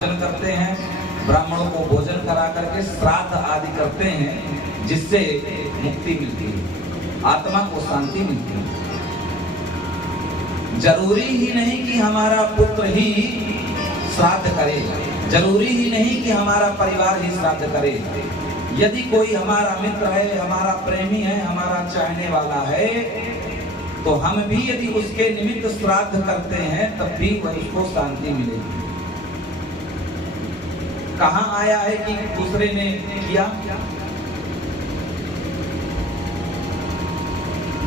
भोजन करते हैं, ब्राह्मणों को भोजन करा करके श्राद्ध आदि करते हैं, जिससे मुक्ति मिलती है, आत्मा को शांति मिलती है। जरूरी ही नहीं कि हमारा पुत्र ही श्राद्ध करे, जरूरी ही नहीं कि हमारा परिवार ही श्राद्ध करे। यदि कोई हमारा मित्र है, हमारा प्रेमी है, हमारा चाहने वाला है, तो हम भी यदि उसके निमित्त श्राद्ध करते हैं तब भी वह उसको शांति मिलेगी। कहां आया है कि दूसरे ने किया?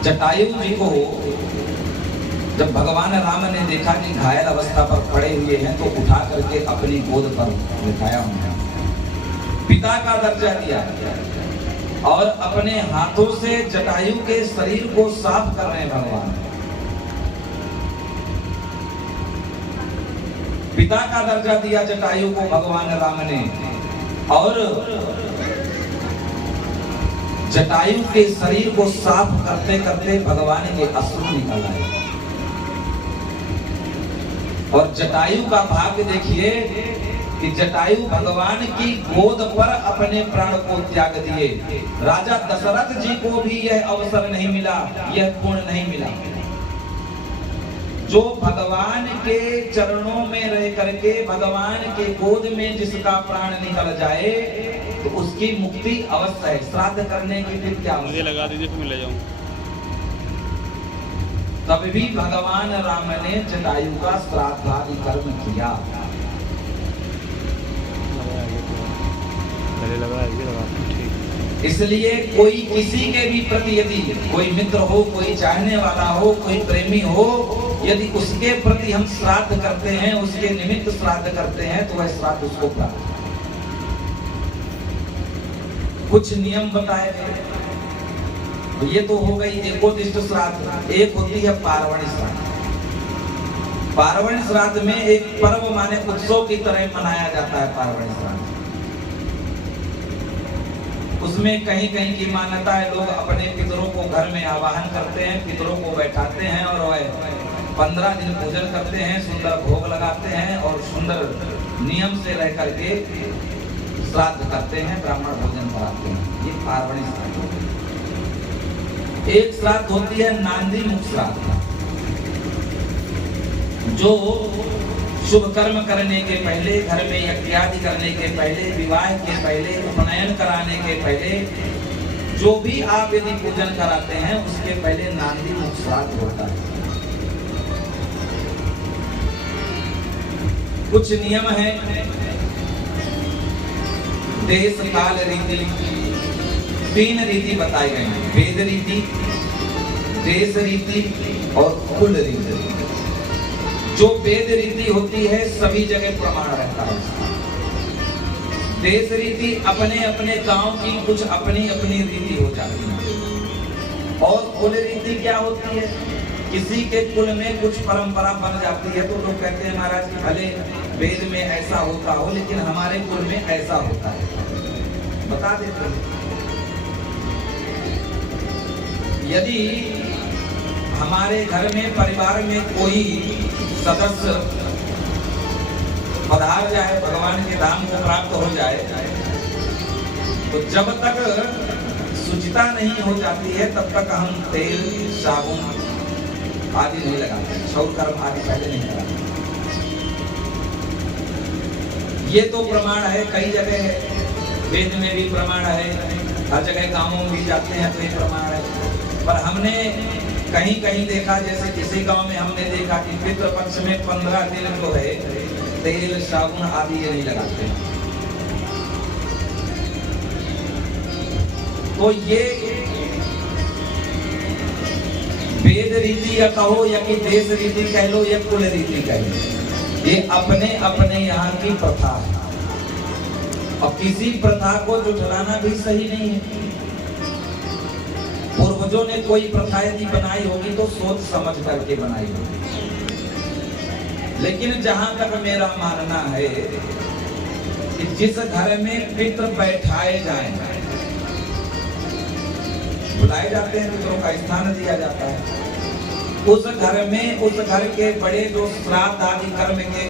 जटायु जी को जब भगवान राम ने देखा कि घायल अवस्था पर पड़े हुए हैं तो उठा करके अपनी गोद पर बिठाया उन्हें, पिता का दर्जा दिया और अपने हाथों से जटायु के शरीर को साफ कर रहे हैं भगवान। पिता का दर्जा दिया जटायु को भगवान राम ने, और जटायु के शरीर को साफ करते करते भगवान के अश्रु निकल आए। और जटायु का भाग्य देखिए कि जटायु भगवान की गोद पर अपने प्राण को त्याग दिए। राजा दशरथ जी को भी यह अवसर नहीं मिला, यह गुण नहीं मिला। जो भगवान के चरणों में रह करके भगवान के गोद में जिसका प्राण निकल जाए तो उसकी मुक्ति अवश्य है। श्राद्ध करने की फिर क्या मुझे लगा दीजिए, फिर ले जाऊं। तब भी भगवान राम ने जटायु का श्राद्धादि कर्म किया। इसलिए कोई किसी के भी प्रति यदि कोई मित्र हो, कोई चाहने वाला हो, कोई प्रेमी हो, यदि उसके प्रति हम श्राद्ध करते हैं, उसके निमित्त श्राद्ध करते हैं तो वह श्राद्ध उसको प्राप्त। कुछ नियम बताए गए, ये तो हो गई एकोदिष्ट श्राद्ध। एक होती है पार्वणी श्राद्ध। पार्वणी श्राद्ध में एक पर्व माने उत्सव की तरह मनाया जाता है पार्वणी श्राद्ध। उसमें कहीं कहीं की मान्यता है, लोग अपने पितरों को घर में आवाहन करते हैं, पितरों को बैठाते हैं और 15 दिन भोजन करते हैं, सुंदर भोग लगाते हैं और सुंदर नियम से रह करके श्राद्ध करते हैं, ब्राह्मण भोजन कराते हैं। ये पार्वणी श्राद्ध होती है। एक श्राद्ध होती है नांदी मुख श्राद्ध, जो शुभ कर्म करने के पहले, घर में यज्ञ आदि करने के पहले, विवाह के पहले, उपनयन कराने के पहले जो भी आप यदि पूजन कराते हैं उसके पहले नांदी मुख श्राद्ध होता है। कुछ नियम है, देश काल रीति, 3 रीति बताई गई हैं, वेद रीति, देश रीति और कुल रीति। जो वेद रीति होती है सभी जगह प्रमाण रहता है। देश रीति अपने अपने गांव की कुछ अपनी अपनी रीति हो जाती है। और कुल रीति क्या होती है? किसी के कुल में कुछ परंपरा बन जाती है तो लोग कहते हैं महाराज कि भले वेद में ऐसा होता हो लेकिन हमारे कुल में ऐसा होता है, बता देते हैं। यदि हमारे घर में परिवार में कोई सदस्य पधार जाए, भगवान के धाम को प्राप्त हो जाए, तो जब तक शुचिता नहीं हो जाती है तब तक हम तेल, साबुन आदि नहीं लगाते, क्षौर कर्म आदि पहले नहीं लगाते। ये तो प्रमाण है, कई जगह है, वेद में भी प्रमाण है, हर जगह गांवों में भी जाते हैं तो ये प्रमाण है। पर हमने कहीं कहीं देखा, जैसे किसी गांव में हमने देखा कि पितृपक्ष में 15 दिन जो है तेल, साबुन आदि ये नहीं लगाते। तो ये वेद रीति या कहो या कि देश रीति कह लो या कुल रीति कह लो, ये अपने अपने यहाँ की प्रथा है और किसी प्रथा को झुठलाना भी सही नहीं है। पूर्वजों ने कोई प्रथा यदि बनाई होगी तो सोच समझ करके बनाई होगी। लेकिन जहां तक मेरा मानना है कि जिस घर में पितृ बैठाए जाएं, बुलाए जाते हैं, पितरों का स्थान दिया जाता है, उस घर में उस घर के बड़े जो श्राद्ध आदि कर्म के